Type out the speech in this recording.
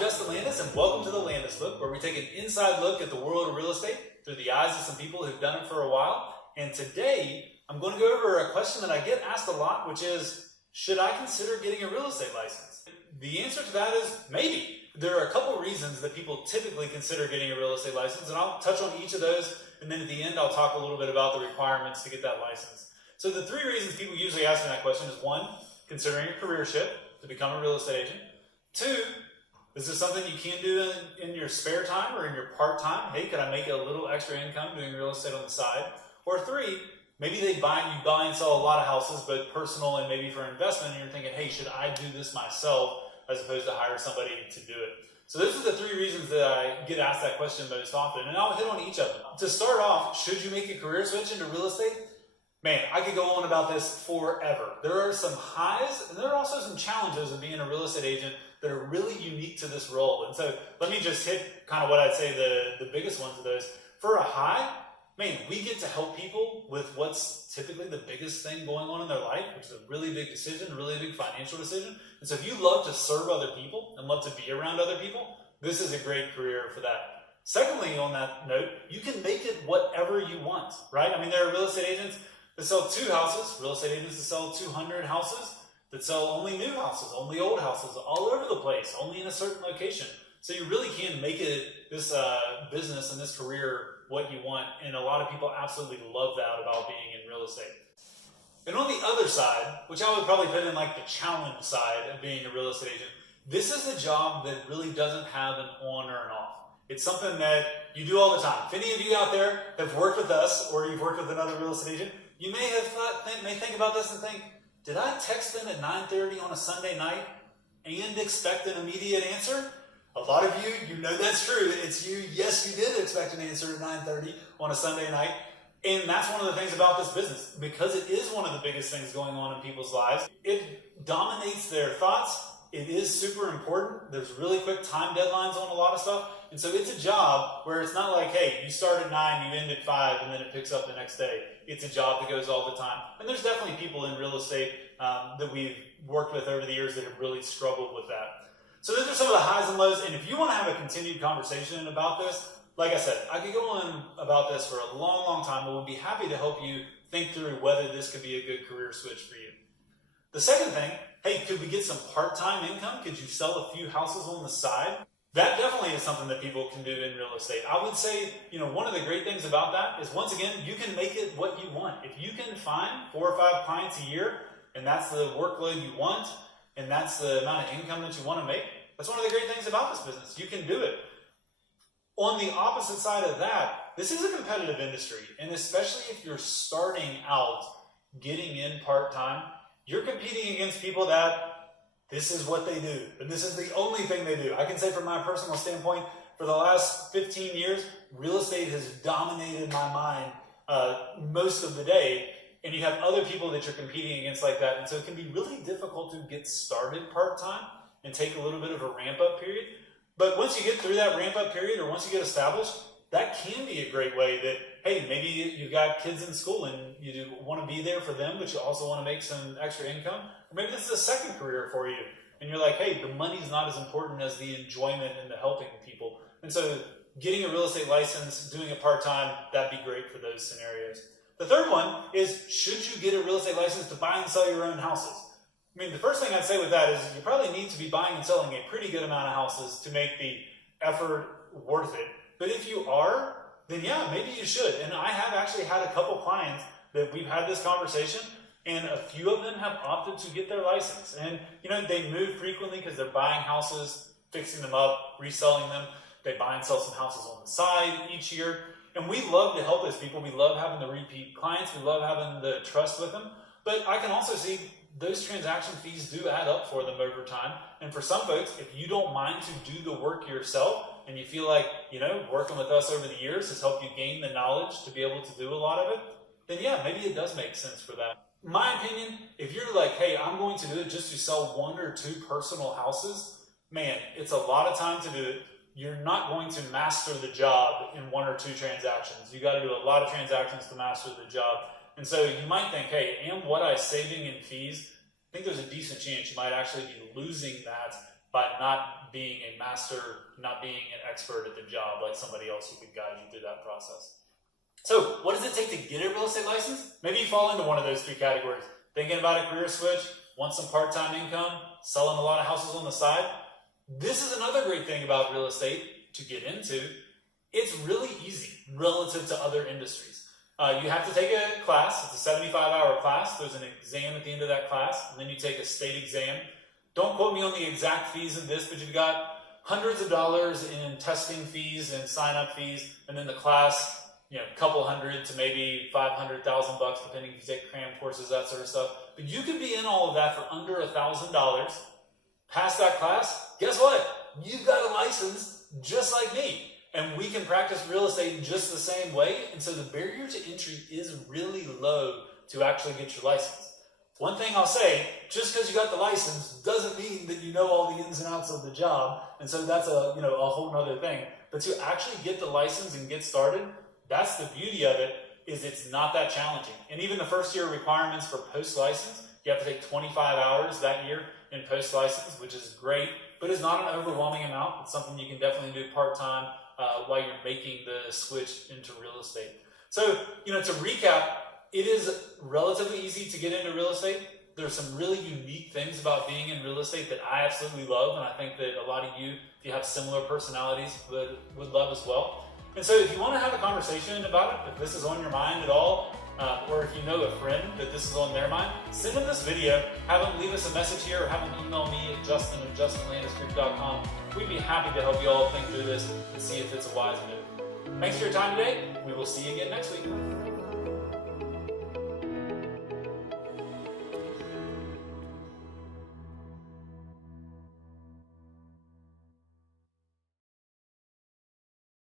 Justin Landis, and welcome to the Landis Book, where we take an inside look at the world of real estate through the eyes of some people who've done it for a while. And today, I'm going to go over a question that I get asked a lot, which is, should I consider getting a real estate license? The answer to that is maybe. There are a couple reasons that people typically consider getting a real estate license, and I'll touch on each of those, and then at the end, I'll talk a little bit about the requirements to get that license. So the three reasons people usually ask me that question is, one, considering a career shift to become a real estate agent. Two, is this something you can do in your spare time or in your part-time? Hey, could I make a little extra income doing real estate on the side? Or three, maybe you buy and sell a lot of houses, but personal and maybe for investment, and you're thinking, hey, should I do this myself as opposed to hire somebody to do it? So those are the three reasons that I get asked that question most often, and I'll hit on each of them. To start off, should you make a career switch into real estate? Man, I could go on about this forever. There are some highs, and there are also some challenges of being a real estate agent that are really unique to this role. And so let me just hit kind of what I'd say the biggest ones of those. For a high, man, we get to help people with what's typically the biggest thing going on in their life, which is a really big decision, a really big financial decision. And so if you love to serve other people and love to be around other people, this is a great career for that. Secondly, on that note, you can make it whatever you want, right? I mean, there are real estate agents that sell 2 houses, real estate agents that sell 200 houses, that sell only new houses, only old houses, all over the place, only in a certain location. So you really can make it this business and this career what you want, and a lot of people absolutely love that about being in real estate. And on the other side, which I would probably put in like the challenge side of being a real estate agent, this is a job that really doesn't have an on or an off. It's something that you do all the time. If any of you out there have worked with us or you've worked with another real estate agent, you may think about this and think, did I text them at 9:30 on a Sunday night and expect an immediate answer? A lot of you, you know that's true. It's you. Yes, you did expect an answer at 9:30 on a Sunday night. And that's one of the things about this business. Because it is one of the biggest things going on in people's lives, it dominates their thoughts. It is super important. There's really quick time deadlines on a lot of stuff. And so it's a job where it's not like, hey, you start at 9, you end at 5, and then it picks up the next day. It's a job that goes all the time. And there's definitely people in real estate that we've worked with over the years that have really struggled with that. So those are some of the highs and lows. And if you want to have a continued conversation about this, like I said, I could go on about this for a long, long time, but we'll be happy to help you think through whether this could be a good career switch for you. The second thing, hey, could we get some part-time income? Could you sell a few houses on the side? That definitely is something that people can do in real estate. I would say, one of the great things about that is, once again, you can make it what you want. If you can find 4 or 5 clients a year, and that's the workload you want, and that's the amount of income that you want to make, that's one of the great things about this business. You can do it. On the opposite side of that, this is a competitive industry, and especially if you're starting out getting in part-time, you're competing against people that this is what they do, and this is the only thing they do. I can say from my personal standpoint, for the last 15 years, real estate has dominated my mind most of the day, and you have other people that you're competing against like that, and so it can be really difficult to get started part-time and take a little bit of a ramp-up period. But once you get through that ramp-up period, or once you get established, that can be a great way that, hey, maybe you've got kids in school and you do want to be there for them, but you also want to make some extra income. Or maybe this is a second career for you, and you're like, hey, the money's not as important as the enjoyment and the helping people. And so getting a real estate license, doing it part-time, that'd be great for those scenarios. The third one is, should you get a real estate license to buy and sell your own houses? I mean, the first thing I'd say with that is you probably need to be buying and selling a pretty good amount of houses to make the effort worth it. But if you are, then yeah, maybe you should. And I have actually had a couple clients that we've had this conversation, and a few of them have opted to get their license. And, they move frequently because they're buying houses, fixing them up, reselling them. They buy and sell some houses on the side each year. And we love to help those people. We love having the repeat clients. We love having the trust with them. But I can also see those transaction fees do add up for them over time. And for some folks, if you don't mind to do the work yourself, and you feel like, working with us over the years has helped you gain the knowledge to be able to do a lot of it, then yeah, maybe it does make sense for that. My opinion, if you're like, hey, I'm going to do it just to sell 1 or 2 personal houses, man, it's a lot of time to do it. You're not going to master the job in 1 or 2 transactions. You got to do a lot of transactions to master the job. And so you might think, hey, am what I'm saving in fees? I think there's a decent chance you might actually be losing that by not being a master, not being an expert at the job like somebody else who could guide you through that process. So what does it take to get a real estate license? Maybe you fall into one of those three categories. Thinking about a career switch, want some part-time income, selling a lot of houses on the side. This is another great thing about real estate to get into. It's really easy relative to other industries. You have to take a class. It's a 75-hour class. There's an exam at the end of that class, and then you take a state exam. Don't quote me on the exact fees of this, but you've got hundreds of dollars in testing fees and sign-up fees, and then the class, a couple hundred to maybe $500,000, depending if you take cram courses, that sort of stuff. But you can be in all of that for under $1,000. Pass that class, guess what? You've got a license just like me. And we can practice real estate in just the same way. And so the barrier to entry is really low to actually get your license. One thing I'll say, just because you got the license doesn't mean that you know all the ins and outs of the job. And so that's a whole nother thing. But to actually get the license and get started, that's the beauty of it, is it's not that challenging. And even the first year requirements for post-license, you have to take 25 hours that year in post-license, which is great, but it's not an overwhelming amount. It's something you can definitely do part-time while you're making the switch into real estate. So, to recap, it is relatively easy to get into real estate. There's some really unique things about being in real estate that I absolutely love, and I think that a lot of you, if you have similar personalities, would love as well. And so if you want to have a conversation about it, if this is on your mind at all, or if you know a friend that this is on their mind, send them this video, have them leave us a message here, or have them email me at justin@justinlandisgroup.com. We'd be happy to help you all think through this and see if it's a wise move. Thanks for your time today. We will see you again next week.